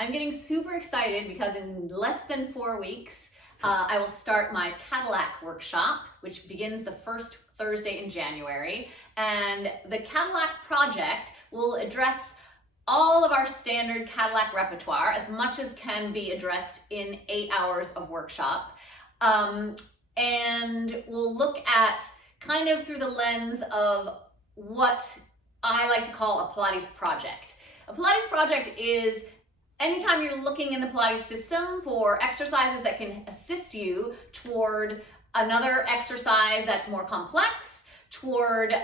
I'm getting super excited because in less than 4 weeks, I will start my Cadillac workshop, which begins the first Thursday in January. And the Cadillac Project will address all of our standard Cadillac repertoire, as much as can be addressed in 8 hours of workshop. And we'll look at kind of through the lens of what I like to call a Pilates project. A Pilates project is anytime you're looking in the Pilates system for exercises that can assist you toward another exercise that's more complex, toward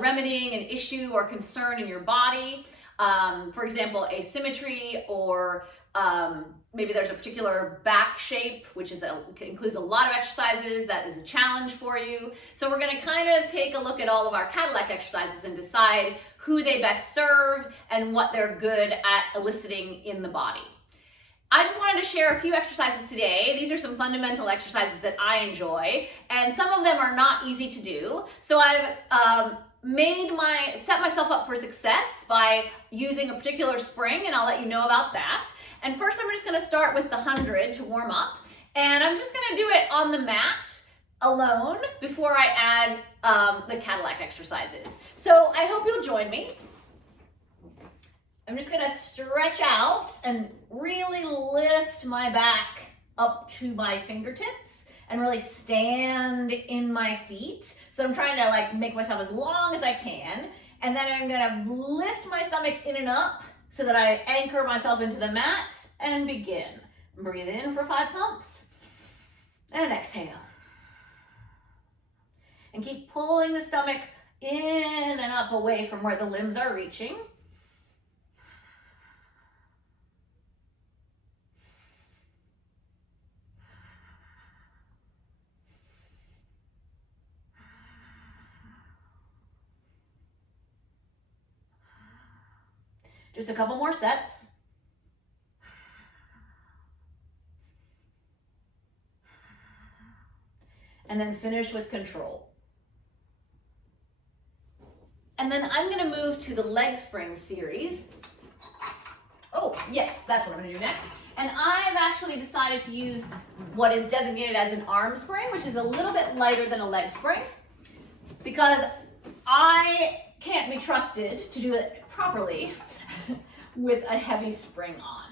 remedying an issue or concern in your body. For example, asymmetry, or maybe there's a particular back shape, which includes a lot of exercises that is a challenge for you. So we're going to kind of take a look at all of our Cadillac exercises and decide who they best serve and what they're good at eliciting in the body. I just wanted to share a few exercises today. These are some fundamental exercises that I enjoy, and some of them are not easy to do. So I've set myself up for success by using a particular spring, and I'll let you know about that. And first I'm just going to start with the 100 to warm up, and I'm just going to do it on the mat alone before I add the Cadillac exercises. So I hope you'll join me. I'm just going to stretch out and really lift my back up to my fingertips and really stand in my feet. So I'm trying to make myself as long as I can. And then I'm going to lift my stomach in and up so that I anchor myself into the mat and begin. Breathe in for 5 pumps and exhale. And keep pulling the stomach in and up away from where the limbs are reaching. Just a couple more sets. And then finish with control. And then I'm going to move to the leg spring series. Oh, yes, that's what I'm going to do next. And I've actually decided to use what is designated as an arm spring, which is a little bit lighter than a leg spring, because I can't be trusted to do it properly with a heavy spring on.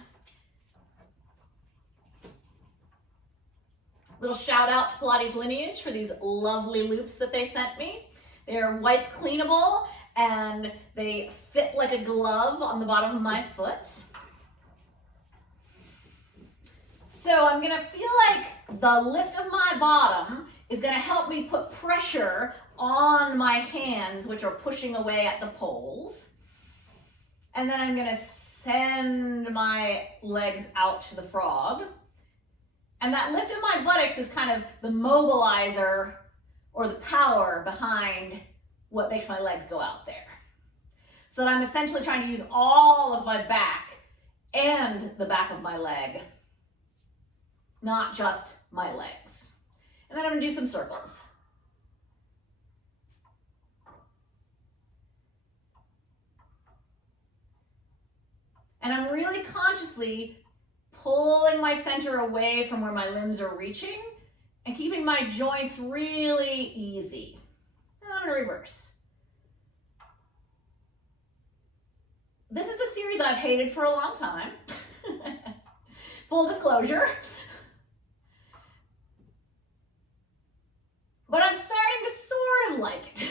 Little shout out to Pilates Lineage for these lovely loops that they sent me. They're wipe cleanable and they fit like a glove on the bottom of my foot. So I'm gonna feel like the lift of my bottom is gonna help me put pressure on my hands, which are pushing away at the poles. And then I'm gonna send my legs out to the frog. And that lift of my buttocks is kind of the mobilizer or the power behind what makes my legs go out there. So that I'm essentially trying to use all of my back and the back of my leg, not just my legs. And then I'm gonna do some circles. And I'm really consciously pulling my center away from where my limbs are reaching and keeping my joints really easy. And I'm gonna reverse. This is a series I've hated for a long time. Full disclosure. But I'm starting to sort of like it.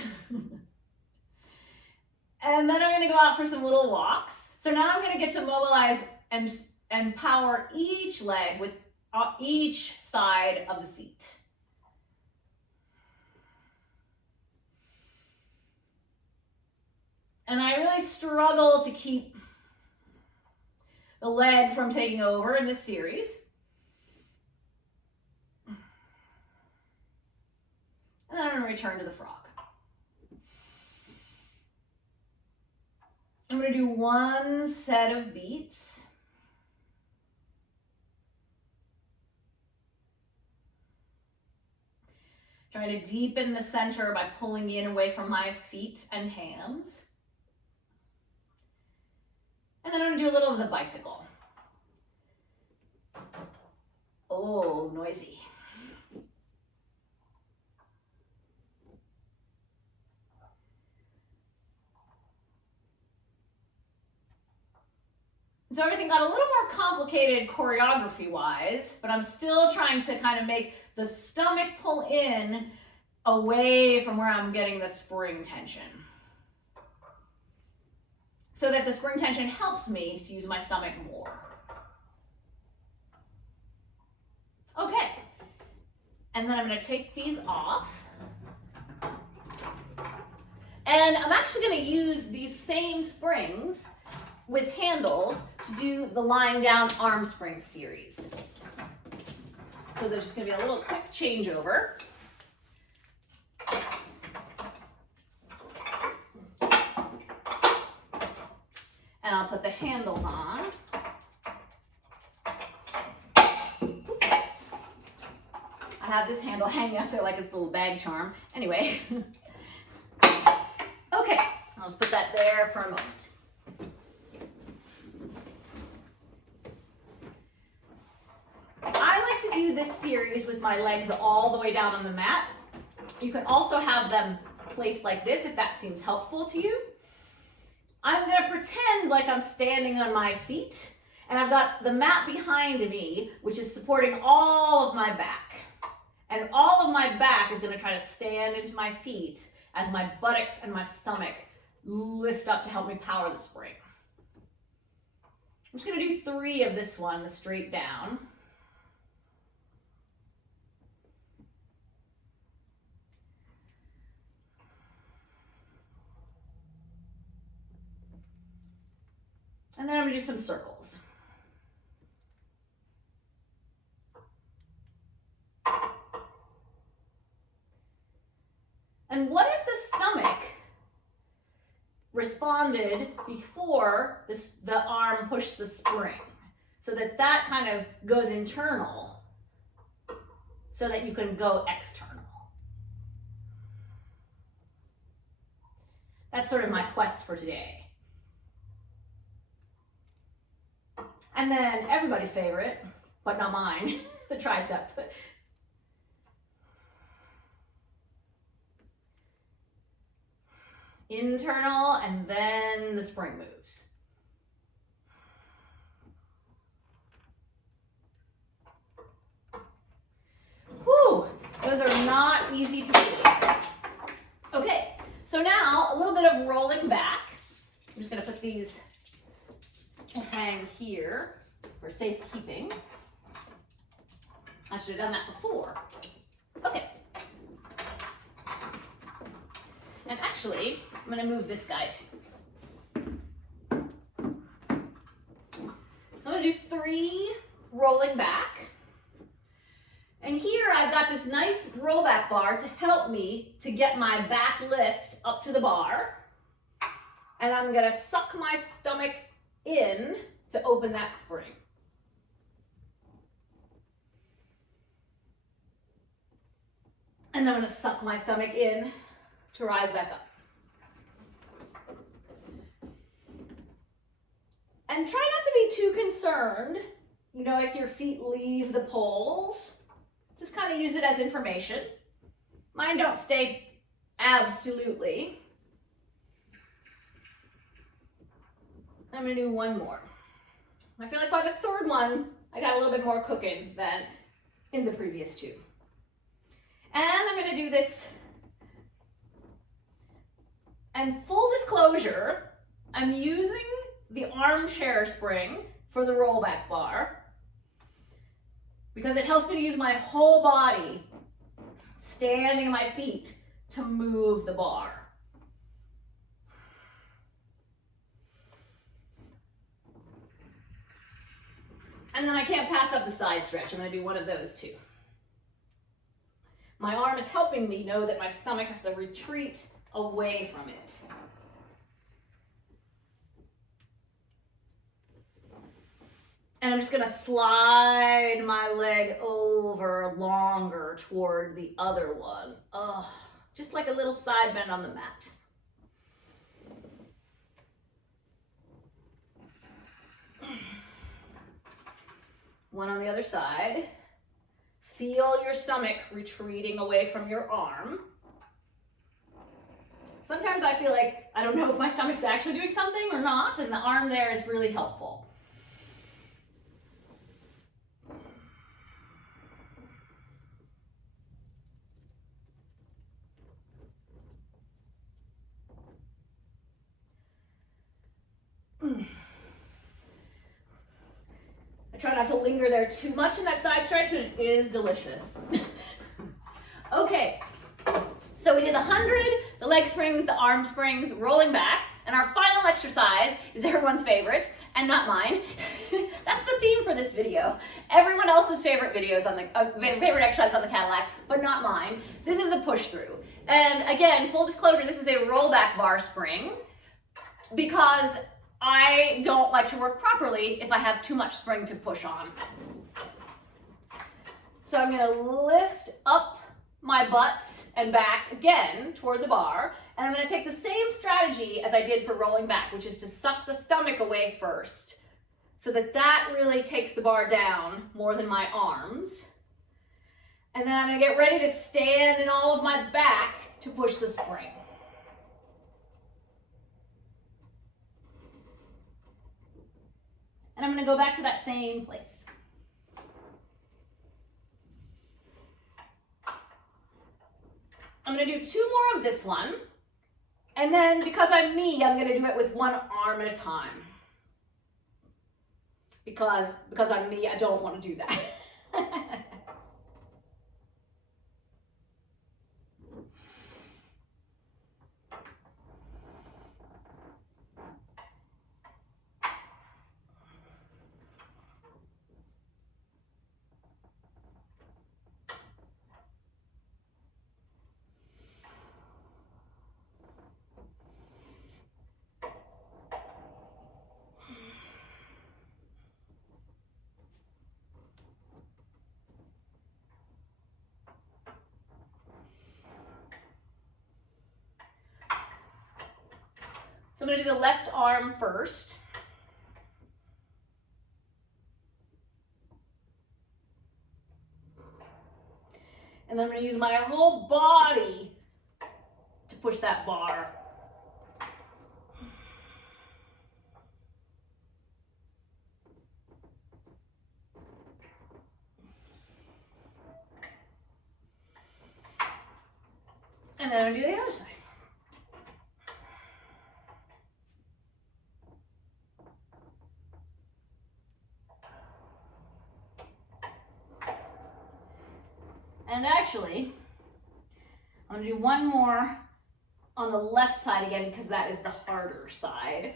And then I'm gonna go out for some little walks. So now I'm gonna get to mobilize and power each leg with each side of the seat. And I really struggle to keep the leg from taking over in this series. And then I'm going to return to the frog. I'm going to do one set of beats. Trying to deepen the center by pulling in away from my feet and hands. And then I'm going to do a little of the bicycle. Oh, noisy. So everything got a little more complicated choreography-wise, but I'm still trying to kind of make the stomach pull in away from where I'm getting the spring tension, so that the spring tension helps me to use my stomach more. Okay, and then I'm going to take these off. And I'm actually going to use these same springs with handles to do the lying down arm spring series. So there's just going to be a little quick changeover. And I'll put the handles on. I have this handle hanging up there like this little bag charm. Anyway. Okay, I'll just put that there for a moment. I like to do this series with my legs all the way down on the mat. You can also have them placed like this if that seems helpful to you. I'm going to pretend like I'm standing on my feet, and I've got the mat behind me, which is supporting all of my back. And all of my back is going to try to stand into my feet as my buttocks and my stomach lift up to help me power the spring. I'm just going to do 3 of this one, the straight down. And then I'm going to do some circles. And what if the stomach responded before the arm pushed the spring? So that kind of goes internal so that you can go external. That's sort of my quest for today. And then everybody's favorite, but not mine, the tricep. Internal, and then the spring moves. Whew, those are not easy to do. Okay, so now a little bit of rolling back. I'm just gonna put these to hang here for safekeeping. I should have done that before. Okay. And actually, I'm going to move this guy too. So I'm going to do 3 rolling back. And here I've got this nice rollback bar to help me to get my back lift up to the bar. And I'm going to suck my stomach in to open that spring. And I'm going to suck my stomach in to rise back up. And try not to be too concerned, if your feet leave the poles. Just kind of use it as information. Mine don't stay absolutely. I'm going to do 1 more. I feel like by the 3rd one, I got a little bit more cooking than in the previous 2. And I'm going to do this. And full disclosure, I'm using the armchair spring for the rollback bar because it helps me to use my whole body, standing on my feet, to move the bar. And then I can't pass up the side stretch. I'm going to do one of those too. My arm is helping me know that my stomach has to retreat away from it. And I'm just going to slide my leg over longer toward the other one. Oh, just like a little side bend on the mat. One on the other side. Feel your stomach retreating away from your arm. Sometimes I feel like I don't know if my stomach's actually doing something or not, and the arm there is really helpful. I try not to linger there too much in that side stretch, but it is delicious. Okay, so we did the 100, the leg springs, the arm springs, rolling back, and our final exercise is everyone's favorite, and not mine. That's the theme for this video. Everyone else's favorite videos on the favorite exercise on the Cadillac, but not mine. This is the push through. And again, full disclosure, this is a rollback bar spring because I don't like to work properly if I have too much spring to push on. So I'm gonna lift up my butt and back again toward the bar, and I'm gonna take the same strategy as I did for rolling back, which is to suck the stomach away first, so that really takes the bar down more than my arms. And then I'm gonna get ready to stand in all of my back to push the spring. And I'm going to go back to that same place. I'm going to do 2 more of this one. And then because I'm me, I'm going to do it with one arm at a time. Because I'm me, I don't want to do that. So I'm going to do the left arm first. And then I'm going to use my whole body to push that bar. And then I'm going to do the other side. And actually, I'm going to do one more on the left side again because that is the harder side.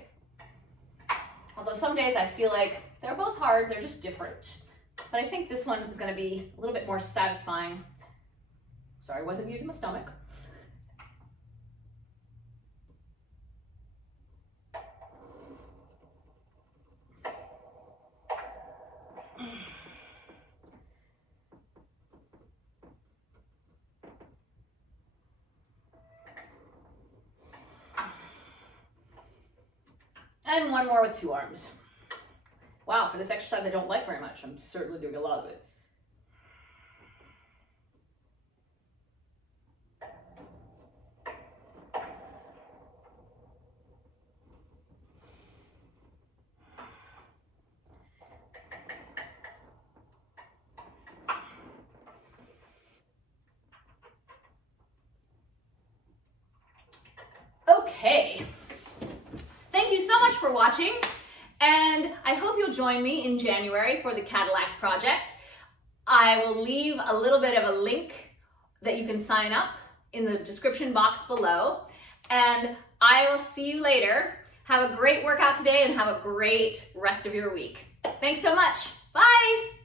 Although some days I feel like they're both hard, they're just different. But I think this one is going to be a little bit more satisfying. Sorry, I wasn't using my stomach. And one more with 2 arms. Wow, for this exercise I don't like very much. I'm certainly doing a lot of it. Okay. Thank you so much for watching, and I hope you'll join me in January for the Cadillac Project. I will leave a little bit of a link that you can sign up in the description box below, and I will see you later. Have a great workout today and have a great rest of your week. Thanks so much. Bye.